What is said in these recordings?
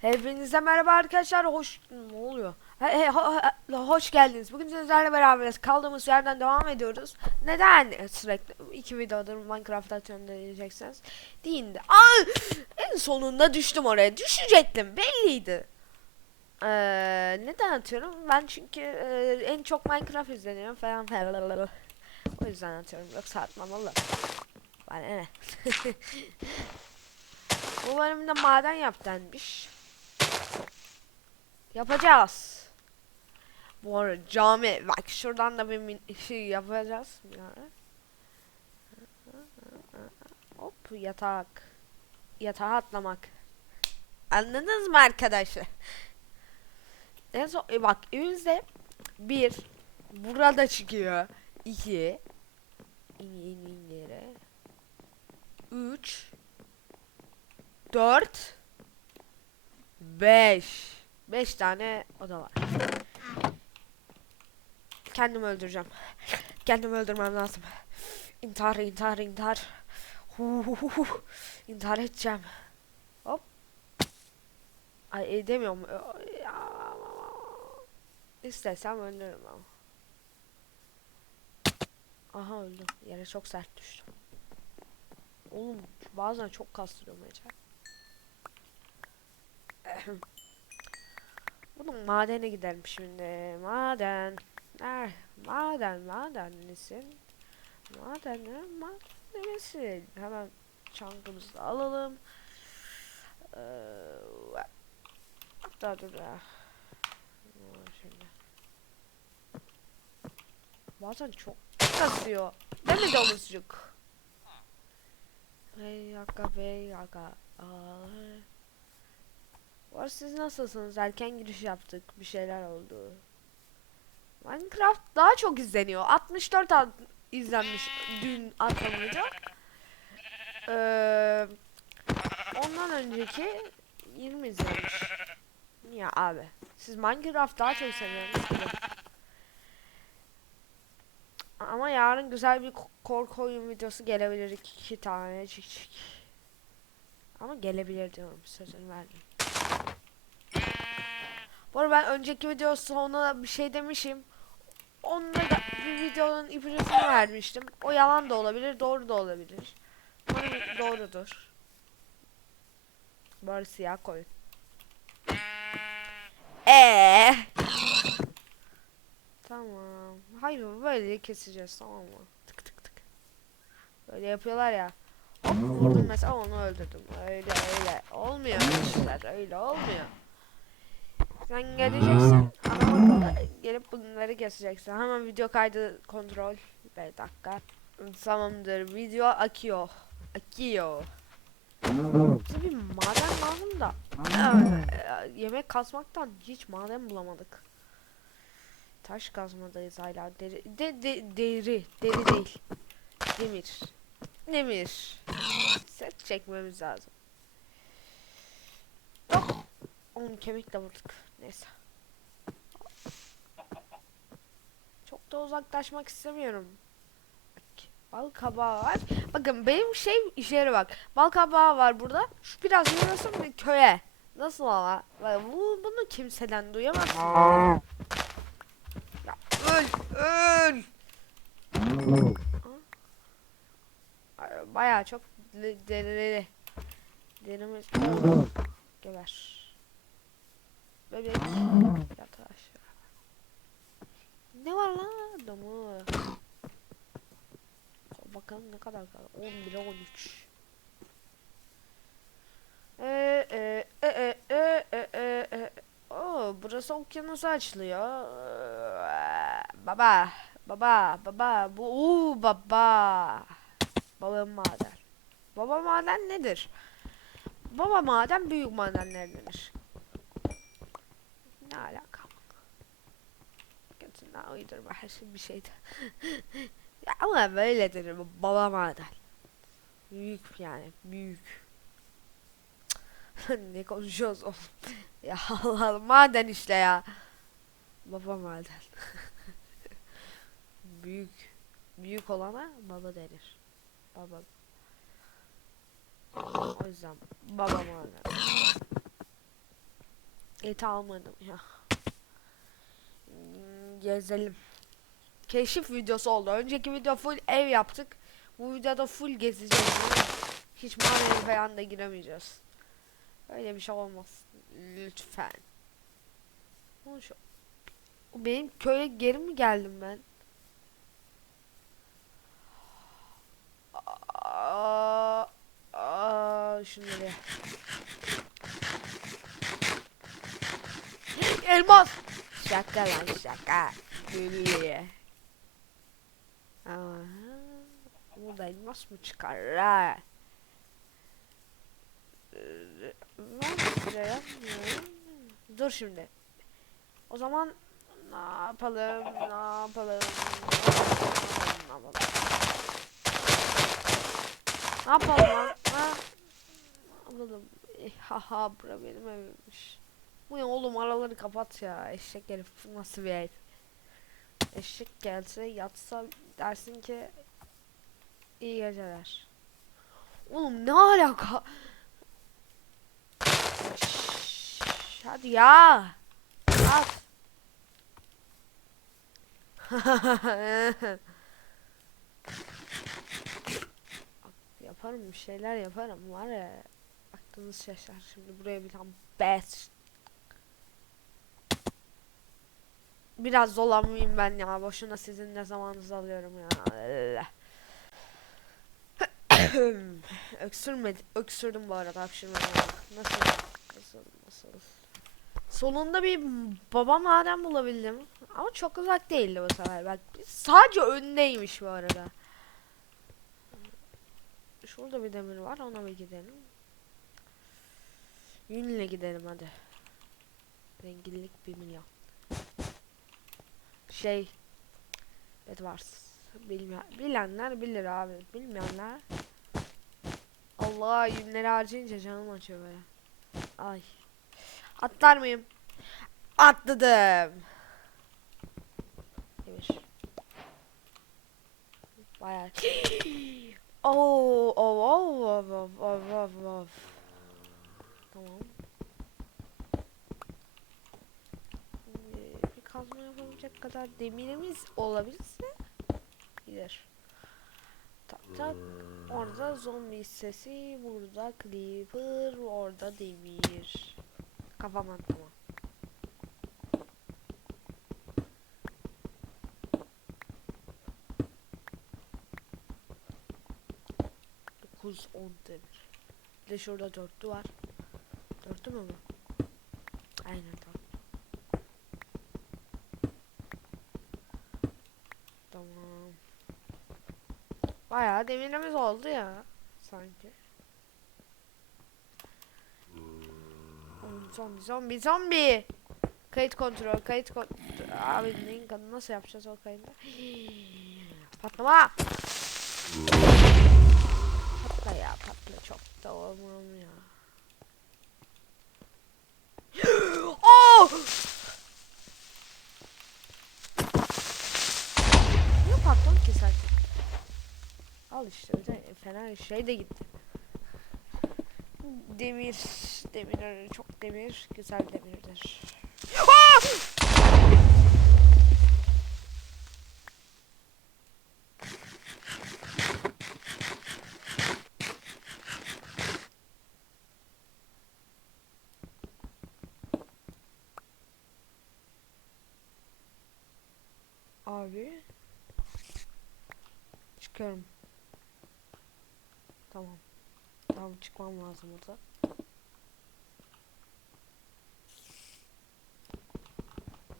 Hepinize merhaba arkadaşlar. Hoş ne oluyor? He, he, ho- he- hoş geldiniz. Bugün sizlerle beraberiz. Kaldığımız yerden devam ediyoruz. Neden sürekli iki videodur Minecraft atıyorum diyeceksiniz. Değil de. Aa, en sonunda düştüm oraya. Düşecektim. Belliydi. Ee, neden atıyorum? Ben çünkü e, en çok Minecraft izleniyorum falan. O yüzden atıyorum. Yoksa atmam oğlum. Bana ne? Bu bölümde maden yap denmiş. Yapacağız. Bu arada cami. Bak şuradan da bir şey yapacağız. Yani. Hop yatak. Yatağa atlamak. Anladınız mı arkadaşlar? En son e bak evimizde bir burada çıkıyor. iki in yere. Üç 4 5 5 tane oda var. Kendimi öldüreceğim. Kendimi öldürmem lazım. İntihar, intihar, intihar. Hu, hu, hu, hu. İntihar edeceğim. Hop. Ay edemiyorum. İstesem öldürürüm ama. Aha öldüm. Yere çok sert düştüm. Oğlum bazen çok kastırıyorum Ece. Bunun madene gidelim şimdi. Maden. Er, maden, maden nesin? Maden ne? Maden nesin? Hemen çantamızı da alalım. Ee, hatta dur ya. Bazen çok kasıyor. Değil mi domuzcuk? Hey yaka bey yaka. Ay. Arada siz nasılsınız? Erken giriş yaptık. Bir şeyler oldu. Minecraft daha çok izleniyor. 64 ad- izlenmiş dün video. Ee, ondan önceki 20 izlenmiş. Niye abi? Siz Minecraft daha çok seviyorsunuz. Ama yarın güzel bir ko- korku oyun videosu gelebilir. iki, tane çık çık. Ama gelebilir diyorum. Sözünü verdim. Bu arada ben önceki video sonuna bir şey demişim. Onunla da bir videonun ipucunu vermiştim. O yalan da olabilir, doğru da olabilir. Umarım doğrudur. Bari siyah koyun. Eee. Tamam. Hayır böyle keseceğiz tamam mı? Tık tık tık. Böyle yapıyorlar ya. Hop vurdum mesela onu öldürdüm. Öyle öyle. Olmuyor işler öyle olmuyor. Sen geleceksin. Ama gelip bunları keseceksin. Hemen video kaydı kontrol. Bir dakika. Tamamdır. Video akıyor. Akıyor. Bize bir maden lazım da. Ee, yemek kasmaktan hiç maden bulamadık. Taş kazmadayız hala. Deri, de, de, deri. Deri değil. Demir. Demir. Set çekmemiz lazım. Yok. Onu kemikle vurduk. Neyse. Çok da uzaklaşmak istemiyorum. Bal kabağı var. Bakın benim şey işe yarıyor bak. Bal kabağı var burada. Şu biraz yürüyorsun bir köye. Nasıl ama? Bu, bunu kimseden duyamazsın. Ya öl öl. Ay, Bayağı çok de- derili. Derimiz geber. Bebek yat aşağı. Ne var lan adamı? Bakalım ne kadar kaldı. 11'e 13. Ee, e, e, e, e, e, e, e. Oo, burası okyanusa açılıyor. Baba, baba, baba. Bu uu, baba. Baba maden. Baba maden nedir? Baba maden büyük madenlerdendir. Ne alaka? Götünden uydurma her şey bir şeydi. ama böyledir bu baba maden. Büyük yani büyük. ne konuşuyoruz oğlum? ya Allah Allah maden işte ya. Baba maden. büyük. Büyük olana baba denir. Baba. O yüzden baba maden. Et almadım ya. Hmm, Gezelim. Keşif videosu oldu. Önceki video full ev yaptık. Bu videoda full gezeceğiz. Hiç mağaraya falan da giremeyeceğiz. Öyle bir şey olmaz. Lütfen. Şu- Benim köye geri mi geldim ben? Aa, aa, şunları. Elmas. Şaka lan şaka. Gülüye. Aha. Burada elmas mı çıkar. Dur şimdi. O zaman ne yapalım? Ne yapalım? Ne yapalım? Ne yapalım? Ne yapalım? Haha bura benim evimmiş. Bu ne oğlum araları kapat ya. Eşek herif nasıl bir ev? Eşek gelse yatsa dersin ki iyi geceler. Oğlum ne alaka? Şşş, hadi ya. At. yaparım bir şeyler yaparım var ya. Aklınız şaşar. Şimdi buraya bir tane bet. Biraz dolanmayayım ben ya. Boşuna sizin ne zamanınızı alıyorum ya. Öksürmedi. Öksürdüm bu arada hapşırmadım. Nasıl? Nasıl? Nasıl? Sonunda bir baba maden bulabildim. Ama çok uzak değildi bu sefer. Bak sadece öndeymiş bu arada. Şurada bir demir var ona bir gidelim. Yünle gidelim hadi. Zenginlik bir milyon. Şey. Edwards. Bilmeyen, bilenler bilir abi. Bilmeyenler. Allah yünleri harcayınca canım açıyor böyle. Ay. Atlar mıyım? Atladım. Demir. Bayağı. Oo, oh, oh, oh, oh, oh, oh, oh. Tamam. Şimdi bir kazma yapabilecek kadar demirimiz olabilirse gider. Tak tak. Orada zombi sesi, burada creeper, orada demir. Kafam tamam. Dokuz on demir. Bir de şurada dörtlü var. Dörtlü mü bu? Aynen tamam. Tamam. Bayağı demirimiz oldu ya. Sanki. Zombi zombi zombi. Kayıt kontrol kayıt kontrol. Abi neyin kanı nasıl yapacağız o kaydı? Patlama. Patla ya patla çok da olmam ya. oh! Niye sen? Al işte de fena şey de gitti. Demir, demir çok demir, güzel demirdir. Ah! Abi. Çıkıyorum. Tamam. Tamam çıkmam lazım burada.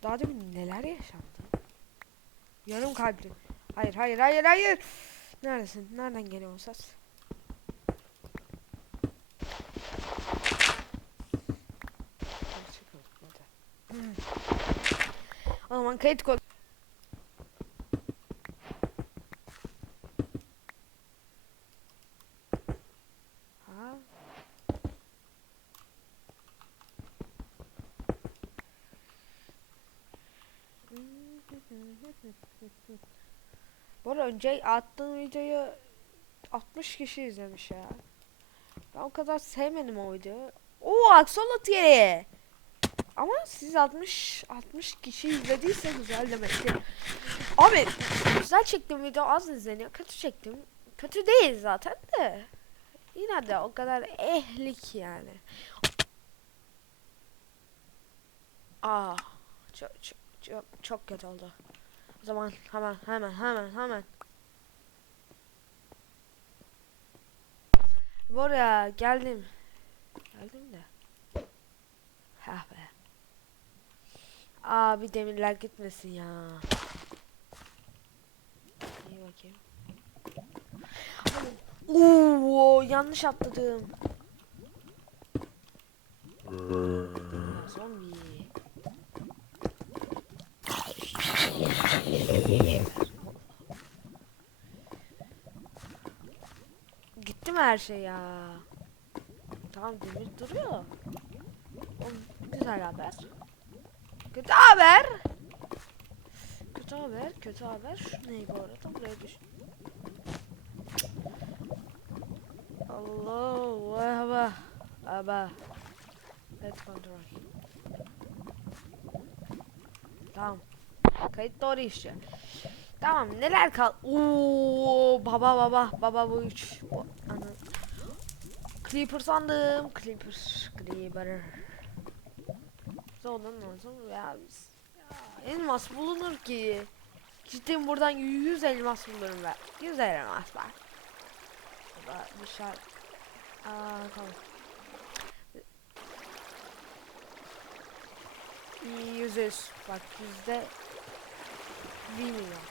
Daha demin neler yaşandı? Yarım kalpli. Hayır hayır hayır hayır. Neredesin? Nereden geliyor o ses? Hmm. O kayıt kod. Ha? Bu arada önce attığım videoyu 60 kişi izlemiş ya. Ben o kadar sevmedim o videoyu. Oo aksolot yeri. Ama siz 60 60 kişi izlediyse güzel demektir. Abi güzel çektiğim video az izleniyor. Kötü çektim. Kötü değil zaten de. Yine de o kadar ehlik yani. Aa, çok, çok, çok, çok kötü oldu. O zaman hemen hemen hemen hemen. Buraya geldim. Geldim de. Hah be. Aa bir demirler gitmesin ya. İyi bakayım. Oo yanlış atladım. Zombi. Mi her şey ya? Tamam demir duruyor. O güzel haber. Kötü haber. Kötü haber, kötü haber. Şu ne bu arada? Buraya düş. Allahu Ekber. Aba. Let's control. Tamam. Kayıt doğru işte. Tamam neler kal... Oo baba baba baba bu üç. Bu. Creeper sandım. Creeper. Creeper. Sondan olsun ya biz. Ya, elmas bulunur ki. Cidden buradan 100 elmas bulurum ben. 100 elmas var. Burada dışarı. Aa tamam. Yüz yüz. Bak yüzde bir milyon.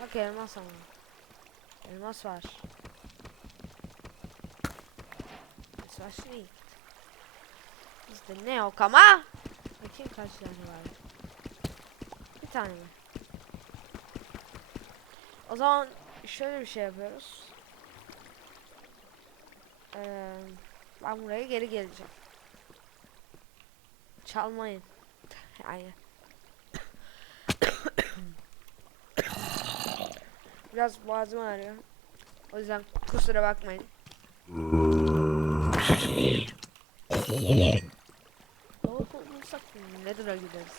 Bak elmas ama. Elmas var. Şey. Bizde ne yok ama. Bakayım kaç tane var. Bir tane mi? O zaman şöyle bir şey yapıyoruz. Ee, ben buraya geri geleceğim. Çalmayın. Yani. Biraz boğazım ağrıyor. O yüzden kusura bakmayın. Doğru bulursak Nether'a gideriz.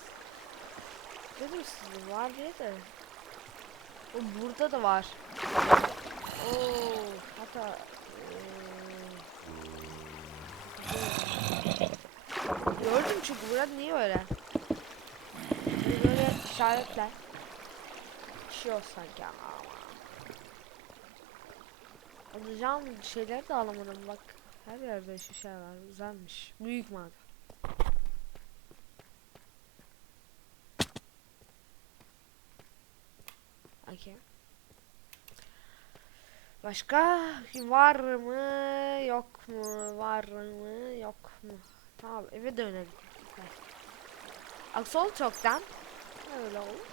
Dedim size var diye de. O burada da var. Oo, hatta eee, Gördüm çünkü burada niye öyle? Hani böyle işaretler. Düşüyor sanki ama. Alacağım şeyler de alamadım bak. Her yerde şu şey var. Güzelmiş. Büyük maden. Okay. Başka var mı yok mu var mı yok mu tamam eve dönelim Aksol çoktan öyle olur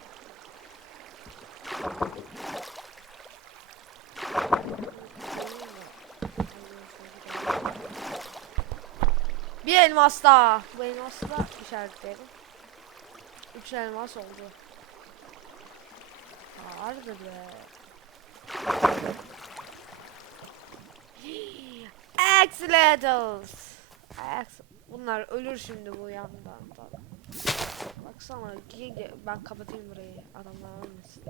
Bir elmas daha. Bu elması da işaretleyelim. Üç elmas oldu. Vardır be. Axolotls. Ax Bunlar ölür şimdi bu yandan. da. Baksana ben kapatayım burayı. Adamlar ölmesin.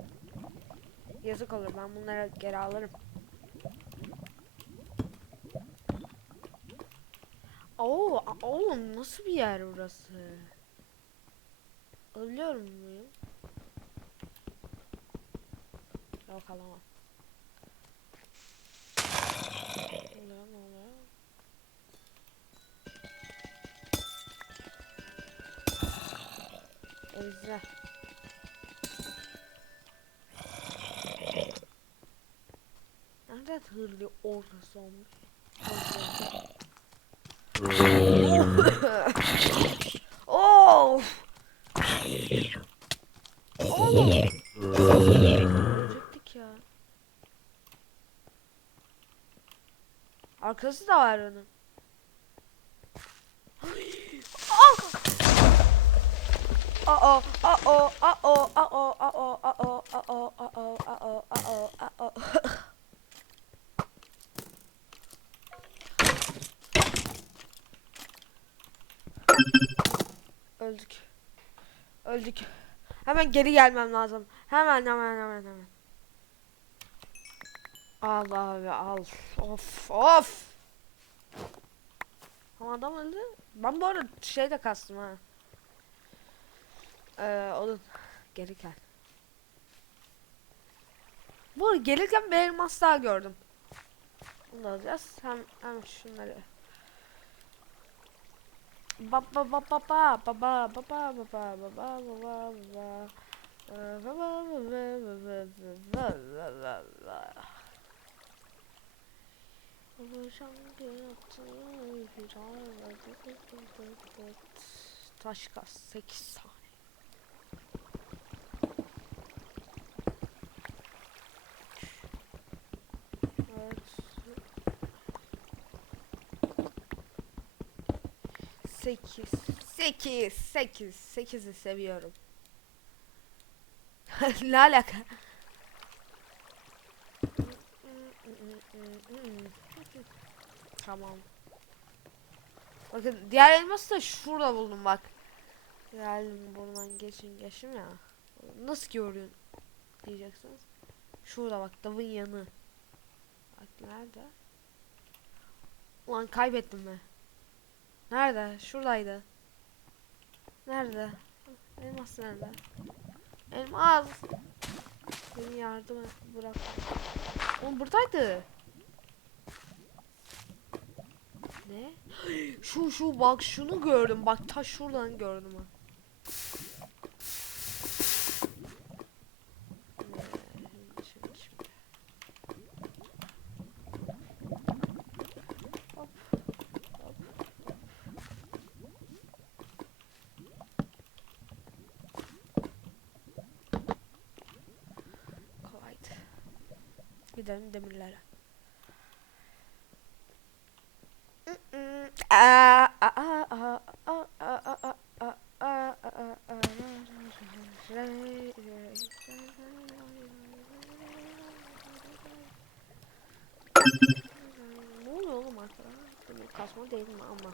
Yazık olur ben bunları geri alırım. Oo, oğlum nasıl bir yer burası? Alabiliyor muyum? Yok alamam. Ne oluyor ne oluyor? Ezra. Nereden hırlıyor orada zombi? Of! Oğlum! Ya. Arkası da var onun. Uh-oh, uh-oh, uh-oh, uh-oh, uh-oh, uh-oh, uh-oh, uh-oh, uh-oh, uh-oh, uh-oh. Öldük. Öldük. Hemen geri gelmem lazım. Hemen hemen hemen hemen. Al abi al. Of of. Ama adam öldü. Ben bu arada şeyde kastım ha. Ee, onun geri gel. Bu arada gelirken bir elmas daha gördüm. Bunu da alacağız. Hem, hem şunları. Ba ba ba ba ba ba ba ba ba. Taş kas 8 saniye. Evet. 8 8 8 8'i seviyorum. ne alaka? tamam. Bakın diğer elması da şurada buldum bak. Geldim buradan geçin geçim ya. Nasıl görüyorsun diyeceksiniz. Şurada bak davın yanı. Bak nerede? Ulan kaybettim ben. Nerede? Şuradaydı. Nerede? Elmas nerede? Elmas. Beni yardım et. Bırak. Oğlum buradaydı. Ne? Şu şu bak şunu gördüm. Bak ta şuradan gördüm ha. kırarım demirlere. ne oluyor oğlum arkada? Demir kasma değil mi ama?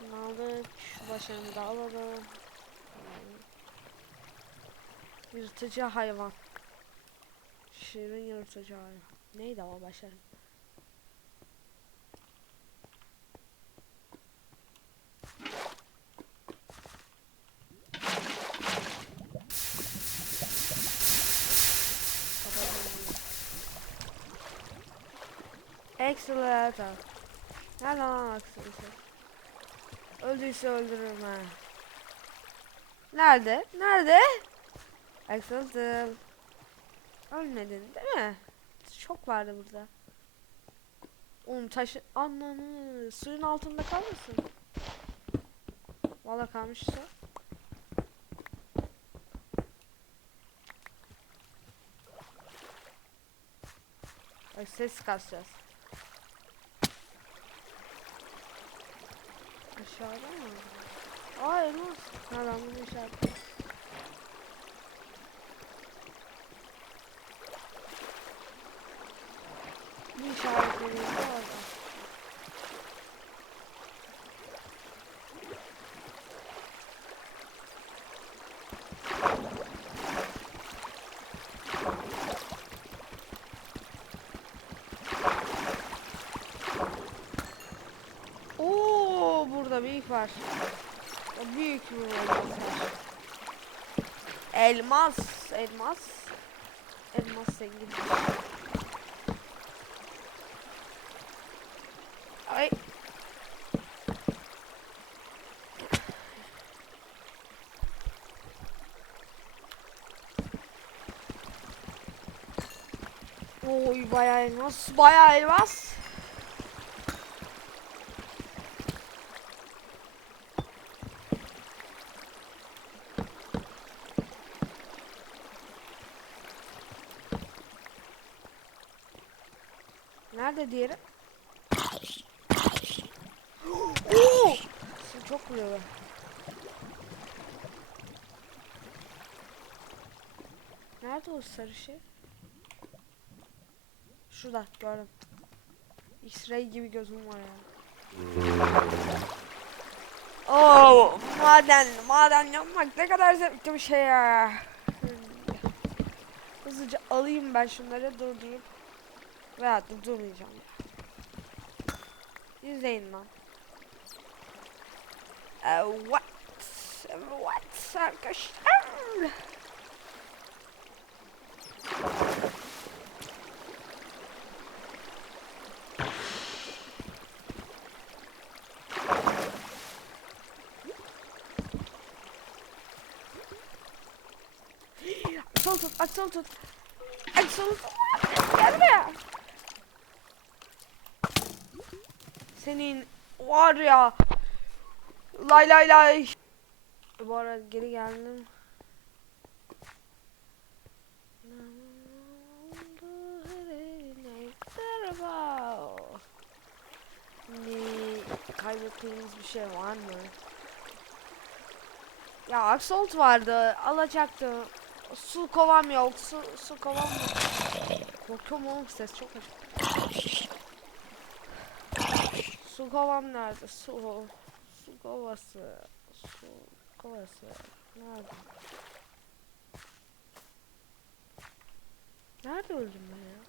Bunu aldık. Şu başını da alalım. Yırtıcı hayvan. Başlarının yırtacağı. Neydi ama başların? Accelerator. Ne zaman accelerator? Öldüyse öldürürüm ha. Nerede? Nerede? Accelerator. Ölmedin değil mi? Çok vardı burada. Oğlum taşı... Ananı suyun altında kalmasın. Valla kalmışsa. Ay ses kasacağız. Aşağıda mı? Aa elmas. Ben bunu işaretledim. Bir işaretledim orada. Oo burada büyük var. O büyük bir elmas var. Elmas, elmas. Elmas zengin. Ay. Oy bayağı elmas, bayağı elmas. Nerede diğeri? Oo! Şimdi çok vuruyor. Nerede o sarı şey? Şurada gördüm. X-ray gibi gözüm var ya. Oo, maden, maden yapmak ne kadar zevkli bir şey ya. Hızlıca alayım ben şunları durdurup veya durdurmayacağım. İzleyin lan. Evet. Evet arkadaşlar. Aksol tut, aksol tut. Aksol tut. Gel buraya. Senin var ya. Lay lay lay. Bu arada geri geldim. Kaybettiğimiz bir şey var mı? Ya Axolt vardı. Alacaktım. Su kovam yok. Su, su kovam yok. Korkuyorum oğlum ses çok acı. Kovam nerede? Su. Su kovası. Su kovası. Nerede? Nerede öldüm ben ya?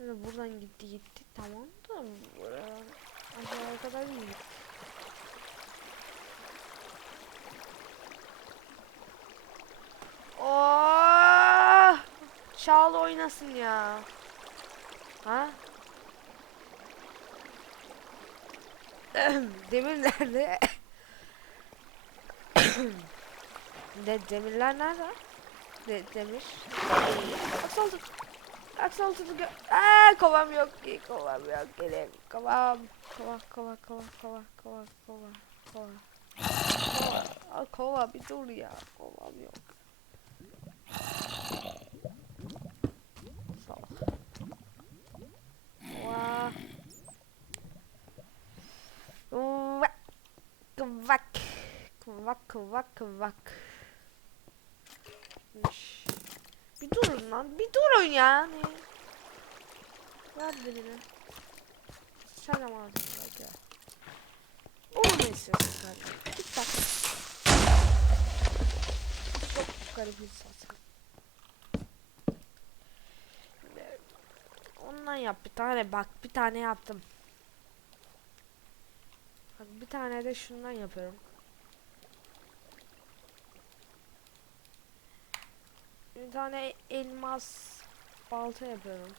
Böyle buradan gitti gitti tamam da buradan aşağıya kadar mı gitti? Oh! Çağla oynasın ya. Ha? Demir nerede? De demirler nerede? De demir. Aksal tut. Aksal tut. Aa kovam yok ki. Kovam yok. Gelin. Kovam. Kova kova kova kova kova kova kova. Kova. Kova bir dur ya. Kovam yok. Kova. Kvak. Kvak kvak kvak. Şş. Bir durun lan. Bir durun yani. Ver birini. Sen ama hadi ya. Onu ne istiyorsun kardeşim? Git bak. Çok garip insansın. Ondan yap bir tane bak bir tane yaptım. Bak bir tane de şundan yapıyorum. Bir tane elmas balta yapıyorum.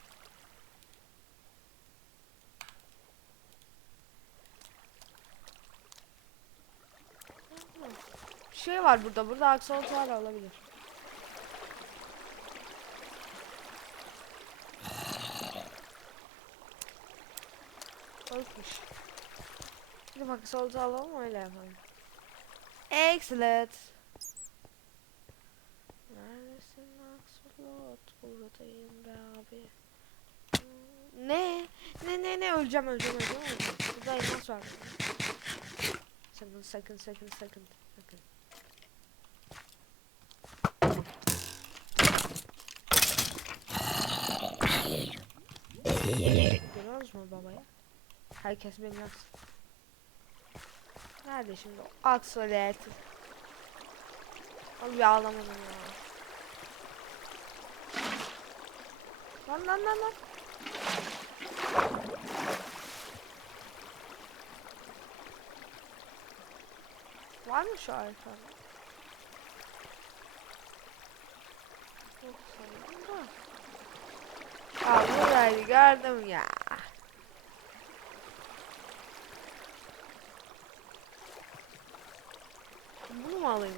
Bir şey var burada. Burada aksolot var olabilir. Olmuş. Bak solda alalım öyle yapalım. Excellent. Neredesin Axolot? Buradayım be abi. Ne? Ne ne ne öleceğim öleceğim öleceğim. öleceğim. Burada elmas var. Sakın sakın sakın sakın sakın. Görüyoruz mu babaya? Herkes bilmez. Nerede şimdi aksolet? Abi ağlamadım ya. Lan lan lan lan. Var mı şu harita? Yok sanırım da. Aa buradaydı gördüm ya. Bunu mu alayım?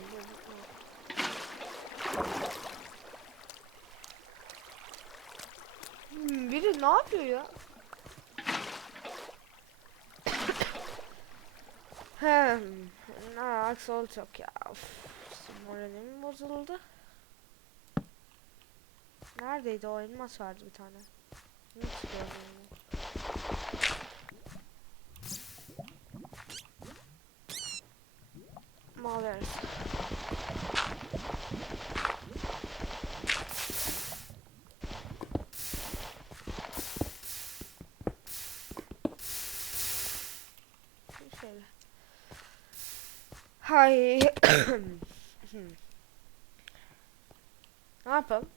Hmm, biri ne yapıyor ya? Hem, aksol çok ya. Moralim bozuldu. Neredeydi o elmas vardı bir tane. Ne istiyorum mal yarısı. Şöyle. Hay. ne yapalım?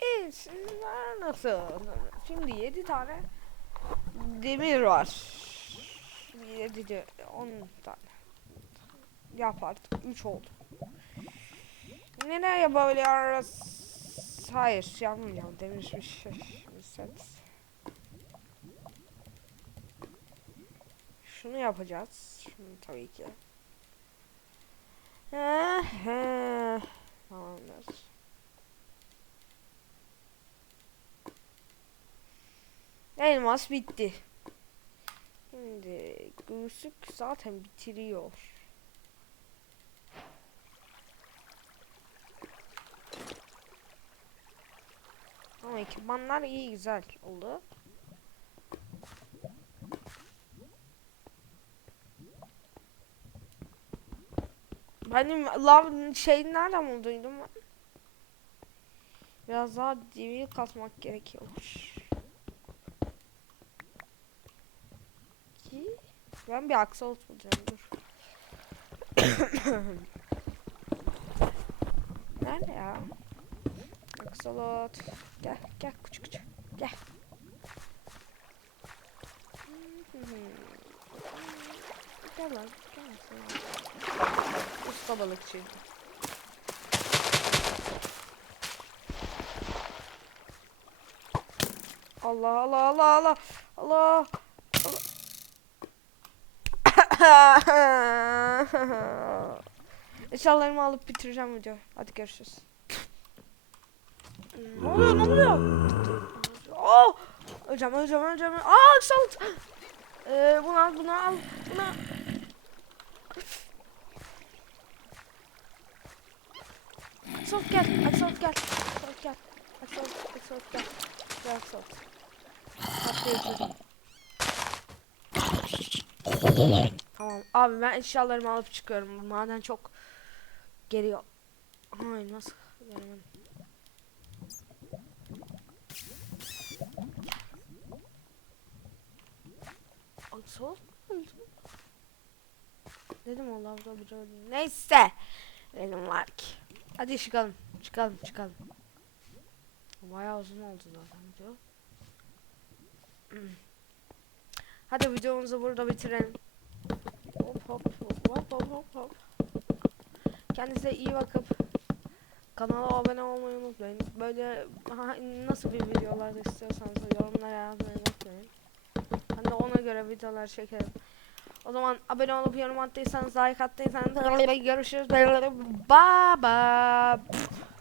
Evet, sizler nasıl? Şimdi 7 tane demir var. 7 10 tane. Yap artık 3 oldu. Neler yapabiliyoruz? Hayır yapmayacağım demişmiş. Set. Şunu yapacağız. Şunu tabii ki. Tamamdır. Elmas bitti. Şimdi göğsük zaten bitiriyor. Ama ekipmanlar iyi güzel oldu. Benim lav şey nereden bulduydum ben? Biraz daha demir kasmak gerekiyormuş. Ki ben bir aksolot bulacağım dur. Nerede ya? Aksolot. Gel gel küçük küçük. Gel. Gel lan. Gel. Usta balıkçıydı. Allah Allah Allah Allah Allah Allah Eşyalarımı alıp bitireceğim video. Hadi görüşürüz. Ne oluyor ne oluyor? Oh! Öleceğim öleceğim öleceğim. Aa salt. Ee, bunu al bunu al. Bunu al. Aksolt gel. Aksolt gel. Aksolt gel. Aksolt, Aksolt gel. Gel Aksolt. Atlayacağım. Tamam. Abi ben eşyalarımı alıp çıkıyorum. Maden çok geliyor. Ay nasıl gelemedim. Aksolt öldü. Dedim Allah'ımda bir öldü. Neyse. Benim var ki. Hadi çıkalım. Çıkalım çıkalım. Bayağı uzun oldu zaten video. Hadi videomuzu burada bitirelim. Hop hop hop hop hop hop hop. Kendinize iyi bakıp kanala abone olmayı unutmayın. Böyle nasıl bir videolar istiyorsanız yorumlara yazmayı unutmayın. Ben de ona göre videolar çekerim. O zaman abone olup yorum attıysanız, like attıysanız görüşürüz. Bye bye.